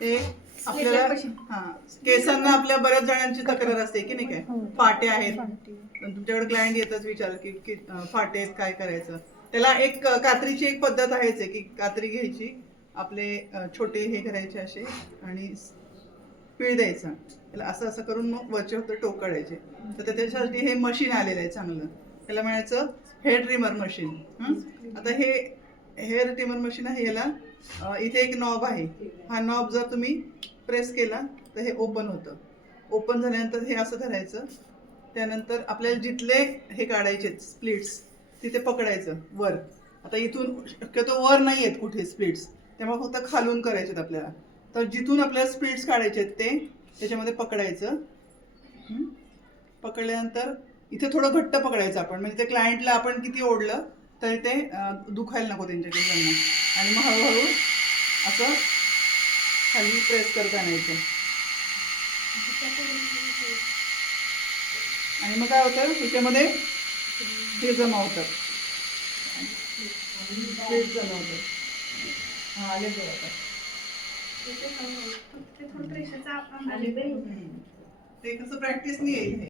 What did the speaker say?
ते आपल्याला केसांना आपल्या बऱ्याच जणांची तक्रार असते की नाही काय, फाटे आहेत. तुमच्याकडे क्लायंट येतच विचार की फाटे आहेत, काय करायचं. त्याला एक कात्रीची एक पद्धत आहेच आहे की कात्री घ्यायची, आपले छोटे हे करायचे असे आणि पिळ द्यायचा त्याला, असं असं करून मग वरचे होतं टोक काढायचे. तर त्याच्यासाठी हे मशीन आलेलं आहे चांगलं, त्याला म्हणायचं हेअर ट्रिमर मशीन. आता हे हेअर ट्रिमर मशीन आहे, याला इथे एक नॉब आहे. हा नॉब जर तुम्ही प्रेस केला तर हे ओपन होतं. ओपन झाल्यानंतर हे असं धरायचं, त्यानंतर आपल्याला जिथले हे काढायचे स्प्लिट्स तिथे पकडायचं वर. आता इथून शक्यतो वर नाही आहेत कुठे स्प्लिट्स, त्यामुळे फक्त खालून करायचे आपल्याला. तर जिथून आपल्याला स्प्लिट्स काढायचे आहेत ते त्याच्यामध्ये पकडायचं. पकडल्यानंतर इथे थोडं घट्ट पकडायचं आपण, म्हणजे ते क्लायंटला आपण किती ओढलं तरी ते दुखायला नको त्यांच्या केसांना. आणि मग हळूहळू असं खाली प्रेस करत आणायचं. आणि मग काय होतं त्याच्यामध्ये हे जमा होतात, स्प्लिट्स जमा होतात. हा आले बघ आता. ते कसं प्रॅक्टिस नाही येईल.